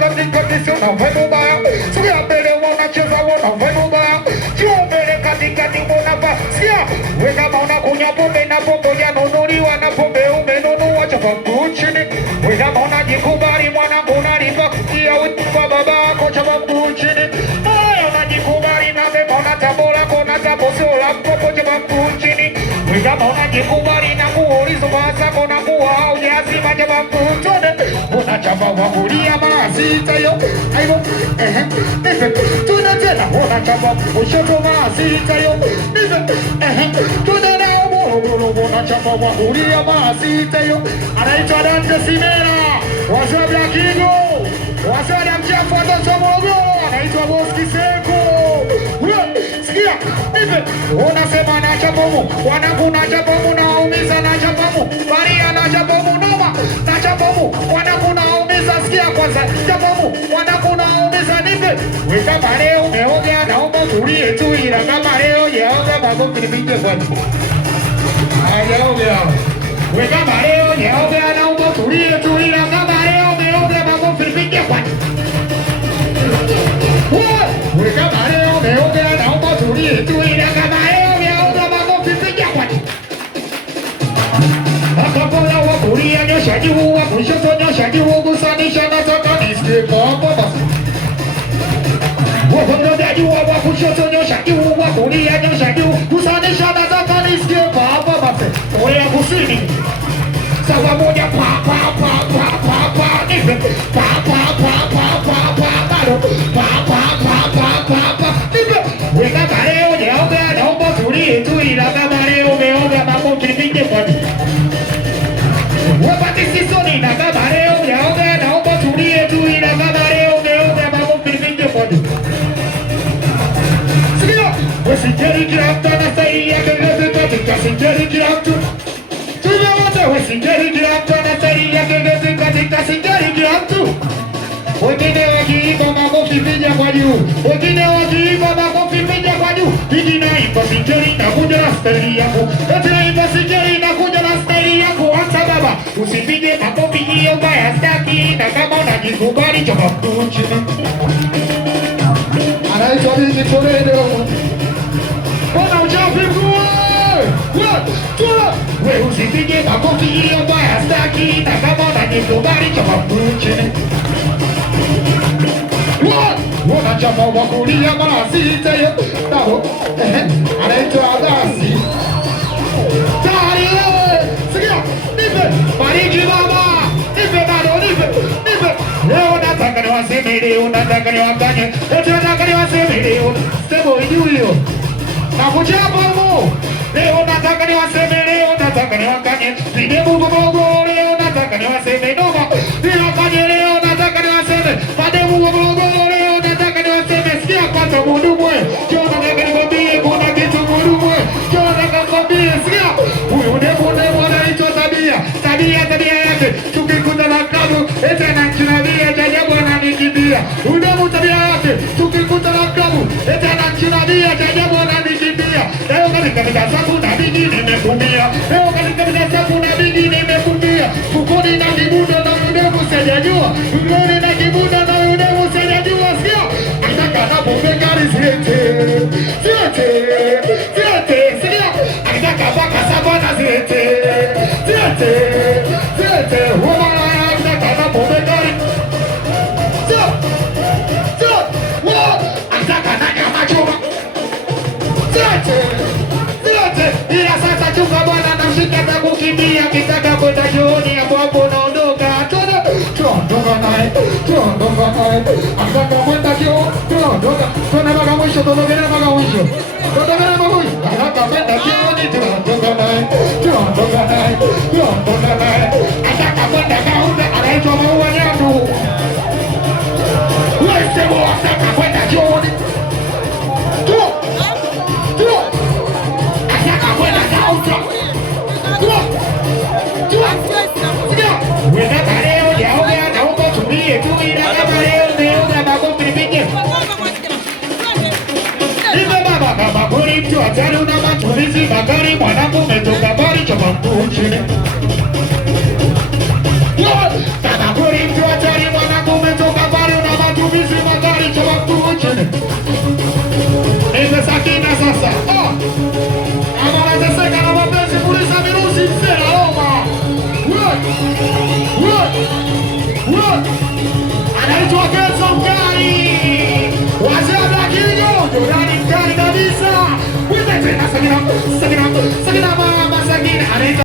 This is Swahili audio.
katikati sio na wewe baya. Sikia mbele wanacheza wana wewe baya. Jua mbele katikati mbona ba. Sikia wewe kama unakunywa pombe na pombe yanunuliwa na pombe umenunua chapa chini. Wewe kama unajikubali mwanangu unalipa kia kwa baba yako chapa chini. Wewe unajikubali na wewe unatabora kona tapo sio la mkopo chapa chini. Wewe kama unajikubali na nguo ulizovaa kona nguo au lazima chapa chini. Unachapa wa kulia masita yo. Aibo tunatena unachapa kushoto masita yo. Tunatena unachapa wa kulia masita yo. Anaitwa Dante Simera Washabia Kigo Washabia mchafu wa Tomogo. Anaitwa Boski Seko. Sikia unasema na chapomu wanangu na chapomu na umiza na chapomu Maria na chapomu noma na chapomu wanangu na umiza. Sikia kwanza chapomu wanangu na umiza nipe. Weka mareo umeoga naomba tulie tu ila kama leo yaoga magopi nipige kwa ayaoga. Weka mareo yaoga naomba tulie tu ila kama leo umeoga magopi nipige kwa weka mareo umeoga naomba tulie tu ila kama leo yaoga magopi nipige kwa akapola wa kulia nyosha juu wa kushoto nyosha juu kusanisha nataka nisikie hapo basi. Wakondoja juu wa kushoto nyosha juu wa kulia nyosha juu kusanisha nataka nisikie hapo basi. Oya kusini sawa moja pa pa pa pa pa pa nipe pa pa pa pa pa pa bado pa pa pa pa pa pa nipe. Weka mareo yaoga naomba tulie tu ila kama leo umeoga mambo kipige kwa wapati sisoni na kama leo yaoga naomba tulie tu ila kama leo umeoga mambo kipige kwa sikia. Wesikeri kila mtu anastahili yake vyote katika sikeri kila mtu. Tuja wote wesikeri kila mtu anastahili yake vyote katika sikeri kila mtu. Wengine wakiimba makofi piga kwa juu. Wengine wakiimba makofi piga kwa juu. Hiki naimba sikeri na kuja na staili yako. Eti naimba sikeri na kuja na staili yako. Ansa baba usipige makofi hiyo mbaya staki. Na kama unajikubali choka mtuchini. Anaitwa Bigi Toledo. Bona uchafi mkuu. We usipige makofi hiyo mbaya staki. Na kama unajikubali choka mtuchini. Wanachapa wa kulia masita yo. Nao anaitwa Agasi. Tari wewe. Sikia nipe bariki baba. Nipe bado nipe. Leo nataka niwaseme leo nataka niwakanye. Eti nataka niwaseme leo. Sebo ijuyo na kuchapa mo. Leo nataka niwaseme leo nataka niwakanye. Nidebu gogo leo nataka niwaseme noma. Niwakanye leo nataka niwaseme. Padebu gogo mudumwe. Jona nataka nikwambie kuna kitu mudumwe. Jona nataka nikwambie sikia. Huyu demu anaitwa Tabia yake. Tukikuta na klabu eti anachinabia jajabu ananikimbia. Huyu demu tabia yake. Tukikuta na klabu eti anachinabia jajabu ananikimbia. Leo katika safu na bigi nimekumbia. Leo katika safu na bigi nimekumbia. Fukoni na kibundo na udemu sijajua. Fukoni na kibundo na udemu sijajua. Sikia. Anataka kupekari siete. Sikia. Anataka baka sabana siete. Wala anataka kupekari. Anataka na nyama choma. Siete. Ila sasa chunga bwana na mshika za kukimbia. Kitaka kwenda jioni hapo hapo naondoka. Tuondoka naye. Anataka kwenda jioni. Tuondoka mpaka mwisho. Anataka kwenda jioni. Tuondoka naye. Anataka kwenda kaunda. Anaitwa Maua Nyandu. Wesebo anataka kwenda jioni. Anataka kwenda kaunda. Weka leo yaoga naomba tulie tu ila kama leo umeoga makofi nipige. Ibe baba kama kuri mtu hatari una matumizi magari mwanangu umetoka bari choma mtu chini. Kama kuri mtu hatari mwanangu umetoka bari anaitwa Kenzo Mkali, wazee wa Kinyo, Jorani Mkali kabisa. Wende tena Sagina, Sagina, Sagina mama Sagina anaitwa